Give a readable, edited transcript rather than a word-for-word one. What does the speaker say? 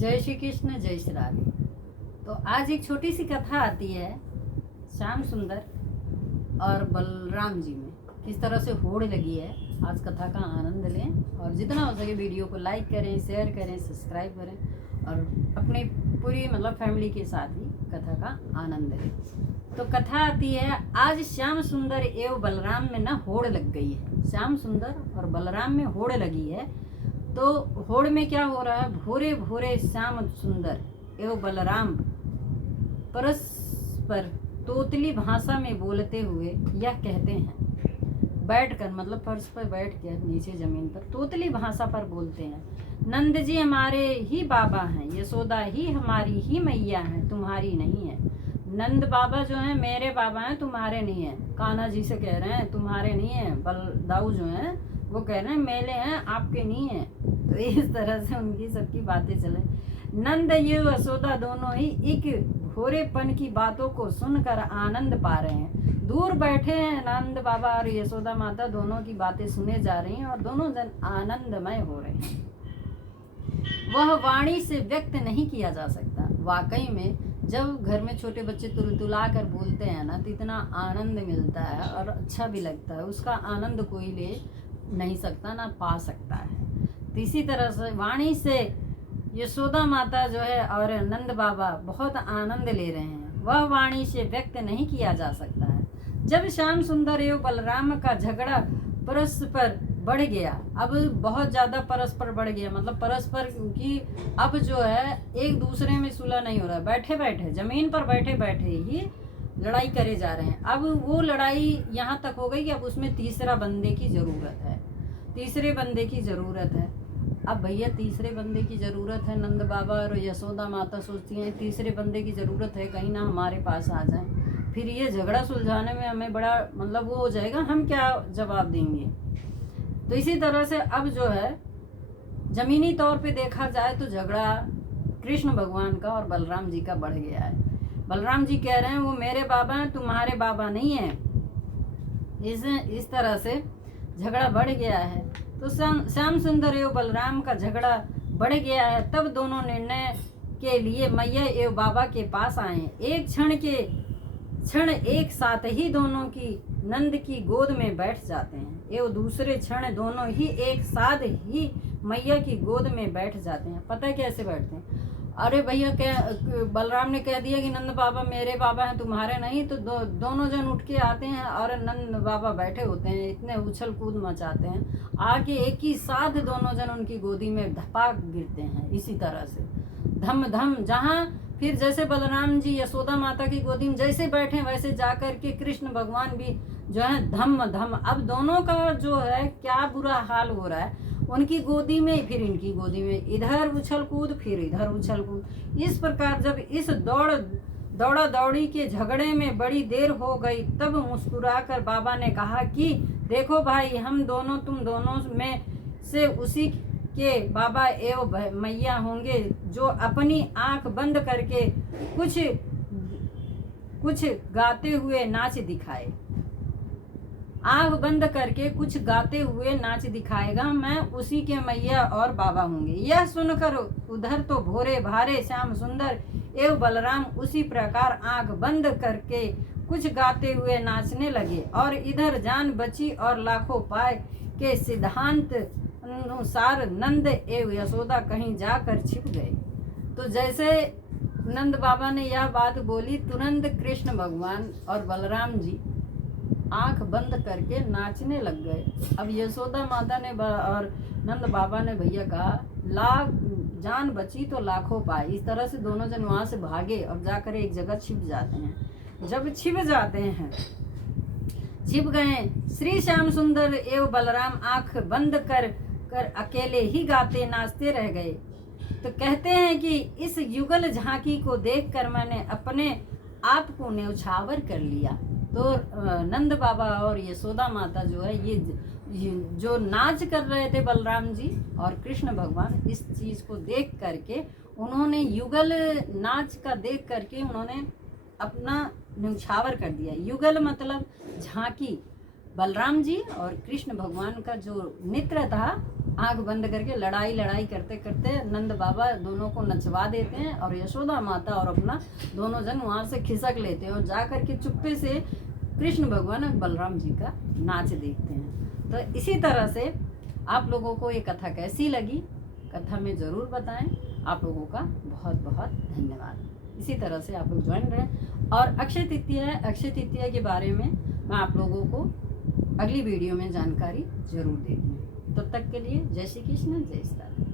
जय श्री कृष्ण, जय श्री राधे। तो आज एक छोटी सी कथा आती है श्याम सुंदर और बलराम जी में किस तरह से होड़ लगी है। आज कथा का आनंद लें और जितना हो सके वीडियो को लाइक करें, शेयर करें, सब्सक्राइब करें और अपनी पूरी फैमिली के साथ ही कथा का आनंद लें। तो कथा आती है, आज श्याम सुंदर एवं बलराम में ना होड़ लग गई है। श्याम सुंदर और बलराम में होड़ लगी है। तो होड़ में क्या हो रहा है, भोरे भोरे श्याम सुंदर एवं बलराम परस्पर तोतली भाषा में बोलते हुए यह कहते हैं, बैठकर फर्श पर बैठ कर नीचे जमीन पर तोतली भाषा पर बोलते हैं। नंद जी हमारे ही बाबा हैं, यशोदा ही हमारी ही मैया हैं, तुम्हारी नहीं है। नंद बाबा जो हैं मेरे बाबा हैं, तुम्हारे नहीं है। कान्हा जी से कह रहे हैं तुम्हारे नहीं है। बलदाऊ जो हैं वो कह रहे हैं मेले हैं, आपके नहीं है। तो इस तरह से उनकी सबकी बातें चले। नंद ये यशोदा दोनों ही एक भोरेपन की बातों को सुनकर आनंद पा रहे हैं। दूर बैठे हैं नंद बाबा और यशोदा माता, दोनों की बातें सुने जा रही हैं और दोनों जन आनंदमय हो रहे हैं। वह वाणी से व्यक्त नहीं किया जा सकता। वाकई में जब घर में छोटे बच्चे तुलतुला कर बोलते हैं ना, तो इतना आनंद मिलता है और अच्छा भी लगता है। उसका आनंद कोई ले नहीं सकता, ना पा सकता है। तो इसी तरह से वाणी से यशोदा माता जो है और नंद बाबा बहुत आनंद ले रहे हैं। वह वाणी से व्यक्त नहीं किया जा सकता है। जब श्याम सुंदर एवं बलराम का झगड़ा परस्पर बढ़ गया, अब बहुत ज़्यादा परस्पर बढ़ गया, परस्पर की अब जो है एक दूसरे में सुलह नहीं हो रहा है। बैठे बैठे जमीन पर बैठे बैठे ही लड़ाई करे जा रहे हैं। अब वो लड़ाई यहाँ तक हो गई कि अब उसमें तीसरा बंदे की ज़रूरत है। तीसरे बंदे की ज़रूरत है। अब भैया तीसरे बंदे की ज़रूरत है। नंद बाबा और यशोदा माता सोचती हैं तीसरे बंदे की ज़रूरत है, कहीं ना हमारे पास आ जाए, फिर ये झगड़ा सुलझाने में हमें बड़ा वो हो जाएगा, हम क्या जवाब देंगे। तो इसी तरह से अब जो है ज़मीनी तौर पे देखा जाए तो झगड़ा कृष्ण भगवान का और बलराम जी का बढ़ गया है। बलराम जी कह रहे हैं वो मेरे बाबा हैं, तुम्हारे बाबा नहीं हैं। इस तरह से झगड़ा बढ़ गया है। तो श्याम सुंदर एवं बलराम का झगड़ा बढ़ गया है। तब दोनों निर्णय के लिए मैया एवं बाबा के पास आए। एक क्षण एक साथ ही दोनों की नंद की गोद में बैठ जाते हैं एवं दूसरे क्षण दोनों ही एक साथ ही मैया की गोद में बैठ जाते हैं। पता है कैसे बैठते हैं? अरे भैया बलराम ने कह दिया कि नंद बाबा मेरे बाबा हैं, तुम्हारे नहीं। तो दोनों जन उठ के आते हैं और नंद बाबा बैठे होते हैं, इतने उछल कूद मचाते हैं, आके एक ही साथ दोनों जन उनकी गोदी में धपाक गिरते हैं। इसी तरह से धम धम, जहाँ फिर जैसे बलराम जी यशोदा माता की गोदी में जैसे बैठे वैसे जाकर के कृष्ण भगवान भी जो है धम धम। अब दोनों का जो है क्या बुरा हाल हो रहा है, उनकी गोदी में फिर इनकी गोदी में, इधर उछल कूद फिर इधर उछल कूद। इस प्रकार जब इस दौड़ा दौड़ी के झगड़े में बड़ी देर हो गई, तब मुस्कुराकर बाबा ने कहा कि देखो भाई, हम दोनों तुम दोनों में से उसी के बाबा एवं मैया होंगे जो अपनी आंख बंद करके कुछ गाते हुए नाच दिखाए। आंख बंद करके कुछ गाते हुए नाच दिखाएगा, मैं उसी के मैया और बाबा होंगे। यह सुनकर उधर तो भोरे भारे श्याम सुंदर एवं बलराम उसी प्रकार आंख बंद करके कुछ गाते हुए नाचने लगे और इधर जान बची और लाखों पाए के सिद्धांत अनुसार नंद एवं यशोदा कहीं जाकर छिप गए। तो जैसे नंद बाबा ने यह बात बोली, तुरंत कृष्ण भगवान और बलराम जी आंख बंद करके नाचने लग गए। अब यशोदा माता ने और नंद बाबा ने भैया कहा जान बची तो लाखों पाए। इस तरह से दोनों जन वहाँ से भागे और जाकर एक जगह छिप जाते हैं। जब छिप जाते हैं, छिप गए, श्री श्याम सुंदर एवं बलराम आंख बंद कर अकेले ही गाते नाचते रह गए। तो कहते हैं कि इस युगल झांकी को देखकर मैंने अपने आप को न्यौछावर कर लिया। तो नंद बाबा और यशोदा माता जो है ये जो नाच कर रहे थे बलराम जी और कृष्ण भगवान, इस चीज़ को देख करके उन्होंने युगल नाच का देख करके उन्होंने अपना न्यौछावर कर दिया। युगल झांकी। बलराम जी और कृष्ण भगवान का जो नेत्र था आंख बंद करके लड़ाई करते करते नंद बाबा दोनों को नचवा देते हैं और यशोदा माता और अपना दोनों जन वहाँ से खिसक लेते हैं और जा करके चुप्पे से कृष्ण भगवान और बलराम जी का नाच देखते हैं। तो इसी तरह से आप लोगों को ये कथा कैसी लगी, कथा में ज़रूर बताएं। आप लोगों का बहुत बहुत धन्यवाद। इसी तरह से आप लोग ज्वाइन रहें। और अक्षय तृतीया के बारे में मैं आप लोगों को अगली वीडियो में जानकारी जरूर देती हूँ। तब तक के लिए जय श्री कृष्ण, जय श्री राधे।